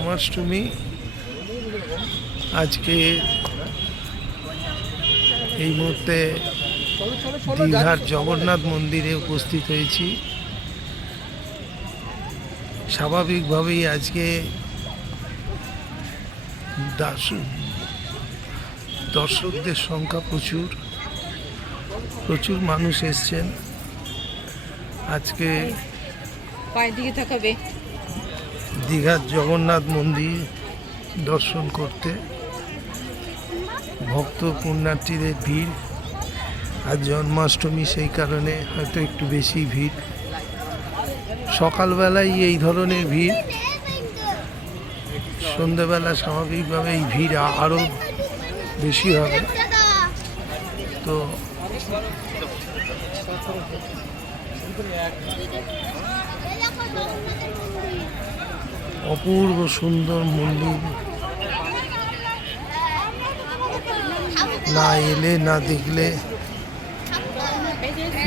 জন্মাষ্টমী। আজকে এই মুহূর্তে দীঘার জগন্নাথ মন্দিরে উপস্থিত হয়েছি। স্বাভাবিকভাবেই আজকে দর্শকদের সংখ্যা প্রচুর মানুষ এসছেন আজকে দীঘার জগন্নাথ মন্দির দর্শন করতে। ভক্ত পুণ্যার্থীদের ভিড়, আজ জন্মাষ্টমী, সেই কারণে হয়তো একটু বেশি ভিড়। সকালবেলায় এই ধরনের ভিড়, সন্ধ্যেবেলা স্বাভাবিকভাবে এই ভিড় আরও বেশি হবে। তো অপূর্ব সুন্দর মন্দির, না এলে না দেখলে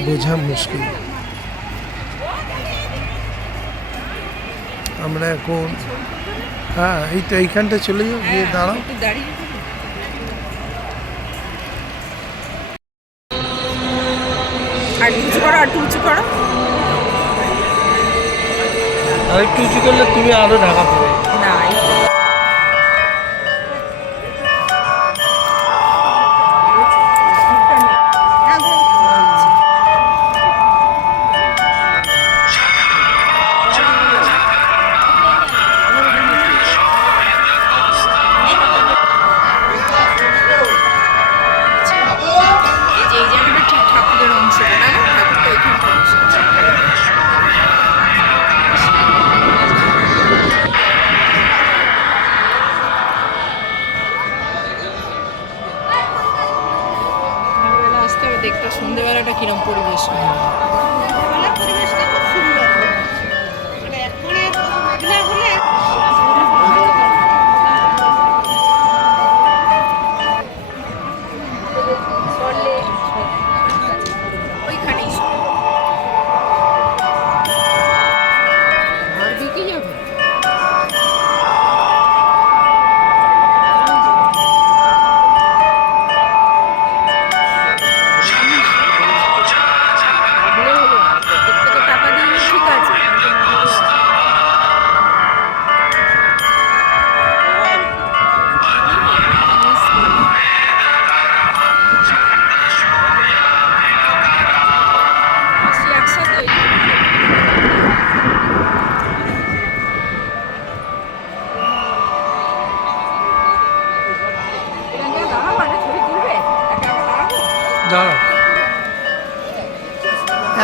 বোঝা মুশকিল। আমরা এখন এই তো এইখানটা চলে যাও, গিয়ে দাঁড়াও। আরেকটু উঁচু করলে তুমি আরো ঢাকা পড়ে না। দেখতে সন্ধ্যেবেলাটা কিরম পরিবেশ, পরিবেশটা খুব সুন্দর।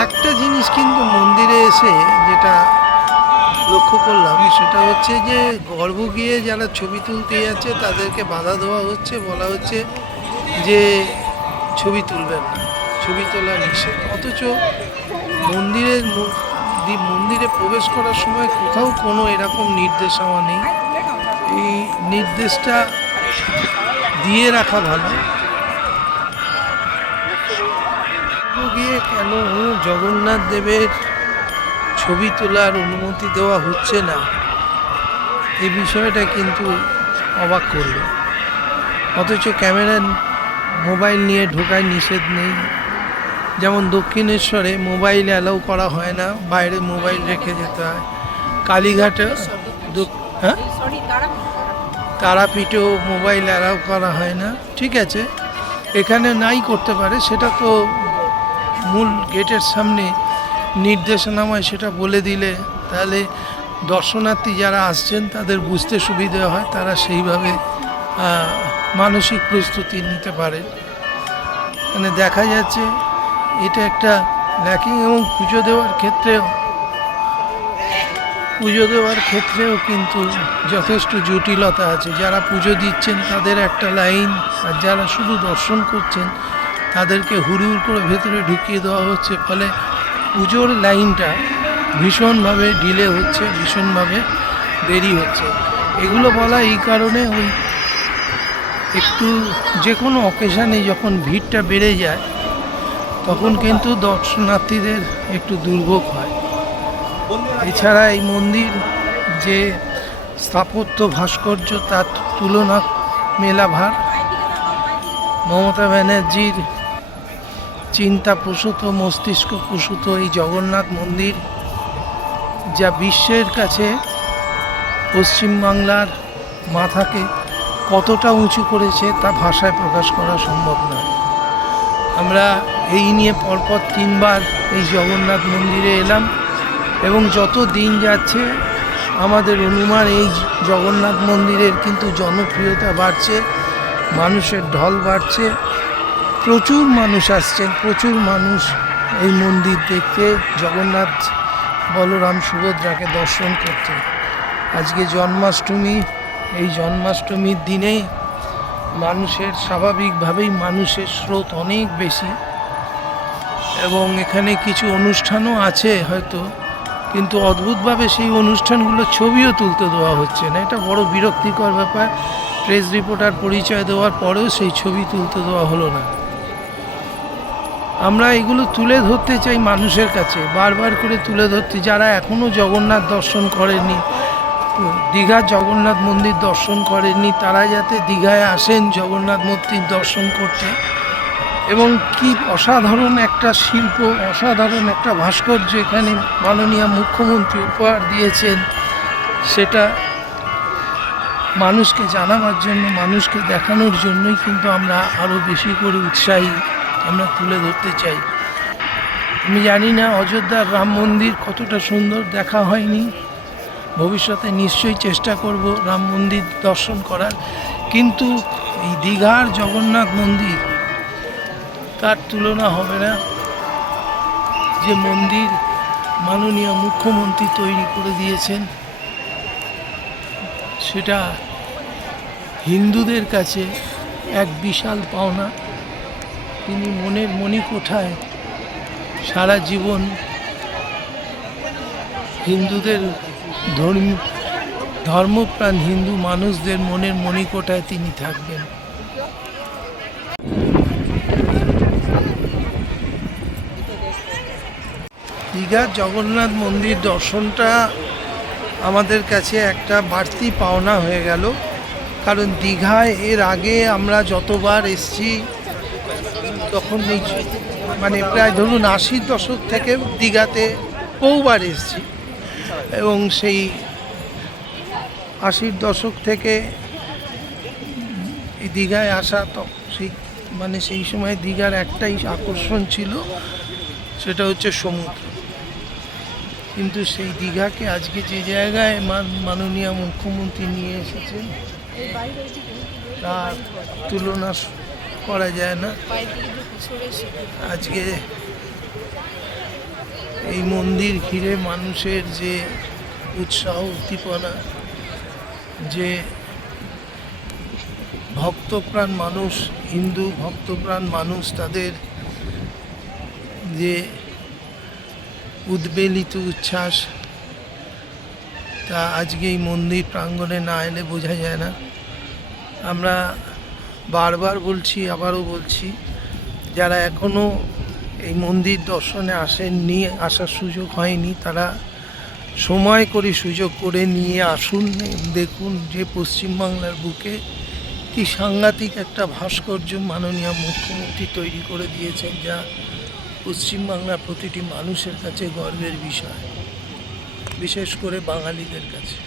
একটা জিনিস কিন্তু মন্দিরে এসে যেটা লক্ষ্য করলাম, সেটা হচ্ছে যে গর্ভ গিয়ে যারা ছবি তুলতে যাচ্ছে তাদেরকে বাধা দেওয়া হচ্ছে, বলা হচ্ছে যে ছবি তুলবেন না, ছবি তোলা নিষেধ। অথচ মন্দিরে প্রবেশ করার সময় কোথাও কোনো এরকম নির্দেশনা নেই। এই নির্দেশটা দিয়ে রাখা ভালো। গিয়ে কেন জগন্নাথ দেবের ছবি তোলার অনুমতি দেওয়া হচ্ছে না, এই বিষয়টা কিন্তু অবাক করল। অথচ ক্যামেরা, মোবাইল নিয়ে ঢোকায় নিষেধ নেই। যেমন দক্ষিণেশ্বরে মোবাইল অ্যালাউ করা হয় না, বাইরে মোবাইল রেখে যেতে হয়। কালীঘাটে, তারাপীঠেও মোবাইল অ্যালাউ করা হয় না। ঠিক আছে, এখানে নাই করতে পারে, সেটা তো মূল গেটের সামনে নির্দেশনামায় সেটা বলে দিলে তাহলে দর্শনার্থী যারা আসছেন তাদের বুঝতে সুবিধা হয়, তারা সেইভাবে মানসিক প্রস্তুতি নিতে পারে। মানে দেখা যাচ্ছে এটা একটা ল্যাকিং। এবং পুজো দেওয়ার ক্ষেত্রেও কিন্তু যথেষ্ট জটিলতা আছে। যারা পুজো দিচ্ছেন তাদের একটা লাইন, আর যারা শুধু দর্শন করছেন তাদেরকে হুড়হুড় করে ভেতরে ঢুকিয়ে দেওয়া হচ্ছে। ফলে পুজোর লাইনটা ভীষণভাবে ডিলে হচ্ছে, ভীষণভাবে দেরি হচ্ছে। এগুলো বলা এই কারণে, ওই একটু যে কোনো অকেশানে যখন ভিড়টা বেড়ে যায় তখন কিন্তু দর্শনার্থীদের একটু দুর্ভোগ হয়। এছাড়া এই মন্দির যে স্থাপত্য ভাস্কর্য তার তুলনা মেলাভার। মমতা ব্যানার্জির চিন্তা প্রসূত, মস্তিষ্ক প্রসূত এই জগন্নাথ মন্দির যা বিশ্বের কাছে পশ্চিমবাংলার মাথাকে কতটা উঁচু করেছে তা ভাষায় প্রকাশ করা সম্ভব নয়। আমরা এই নিয়ে পরপর 3 বার এই জগন্নাথ মন্দিরে এলাম এবং যত দিন যাচ্ছে আমাদের অনুমান এই জগন্নাথ মন্দিরের কিন্তু জনপ্রিয়তা বাড়ছে, মানুষের ঢল বাড়ছে, প্রচুর মানুষ আসছেন, প্রচুর মানুষ এই মন্দির দেখতে, জগন্নাথ বলরাম সুভদ্রাকে দর্শন করতে। আজকে জন্মাষ্টমী, এই জন্মাষ্টমীর দিনে মানুষের স্বাভাবিকভাবেই মানুষের স্রোত অনেক বেশি এবং এখানে কিছু অনুষ্ঠানও আছে হয়তো, কিন্তু অদ্ভুতভাবে সেই অনুষ্ঠানগুলো ছবিও তুলতে দেওয়া হচ্ছে না। এটা বড় বিরক্তিকর ব্যাপার। প্রেস রিপোর্টার পরিচয় দেওয়ার পরেও সেই ছবি তুলতে দেওয়া হলো না। আমরা এগুলো তুলে ধরতে চাই মানুষের কাছে, বারবার করে তুলে ধরতে, যারা এখনও জগন্নাথ দর্শন করেননি, দীঘার জগন্নাথ মন্দির দর্শন করেননি, তারা যাতে দীঘায় আসেন জগন্নাথ মন্দির দর্শন করতে। এবং কি অসাধারণ একটা শিল্প, অসাধারণ একটা ভাস্কর্য এখানে মাননীয় মুখ্যমন্ত্রী উপহার দিয়েছেন, সেটা মানুষকে জানাবার জন্য, মানুষকে দেখানোর জন্যই কিন্তু আমরা আরও বেশি করে উৎসাহী, আমরা তুলে ধরতে চাই। আমি জানি না অযোধ্যার রাম মন্দির কতটা সুন্দর, দেখা হয়নি, ভবিষ্যতে নিশ্চয়ই চেষ্টা করব রাম মন্দির দর্শন করার, কিন্তু এই দীঘার জগন্নাথ মন্দির তার তুলনা হবে না। যে মন্দির মাননীয় মুখ্যমন্ত্রী তৈরি করে দিয়েছেন সেটা হিন্দুদের কাছে এক বিশাল পাওনা। তিনি মনের মণিকোঠায় সারা জীবন হিন্দুদের ধর্মপ্রাণ হিন্দু মানুষদের মনের মণিকোঠায় তিনি থাকবেন। দীঘার জগন্নাথ মন্দির দর্শনটা আমাদের কাছে একটা বাড়তি পাওনা হয়ে গেল, কারণ দীঘায় এর আগে আমরা যতবার এসেছি তখন এই মানে প্রায় ধরুন 80-র দশক থেকে দীঘাতে বহুবার এসেছি এবং সেই 80-র দশক থেকে এই দীঘায় আসা তো সেই সময় দীঘার একটাই আকর্ষণ ছিল, সেটা হচ্ছে সমুদ্র। কিন্তু সেই দীঘাকে আজকে যে জায়গায় মাননীয় মুখ্যমন্ত্রী নিয়ে এসেছেন তার তুলনা করা যায় না। আজকে এই মন্দির ঘিরে মানুষের যে উৎসাহ উদ্দীপনা, যে ভক্তপ্রাণ মানুষ, হিন্দু ভক্তপ্রাণ মানুষ, তাদের যে উদ্বেলিত উচ্ছ্বাস, তা আজকে এই মন্দির প্রাঙ্গণে না এলে বোঝা যায় না। আমরা বারবার বলছি, আবারও বলছি, যারা এখনও এই মন্দির দর্শনে আসেননি, আসার সুযোগ হয়নি, তারা সময় করে সুযোগ করে নিয়ে আসুন, দেখুন যে পশ্চিমবাংলার বুকে কি সাংঘাতিক একটা ভাস্কর্য মাননীয় মুখ্যমন্ত্রী তৈরি করে দিয়েছেন, যা পশ্চিমবাংলার প্রতিটি মানুষের কাছে গর্বের বিষয়, বিশেষ করে বাঙালিদের কাছে।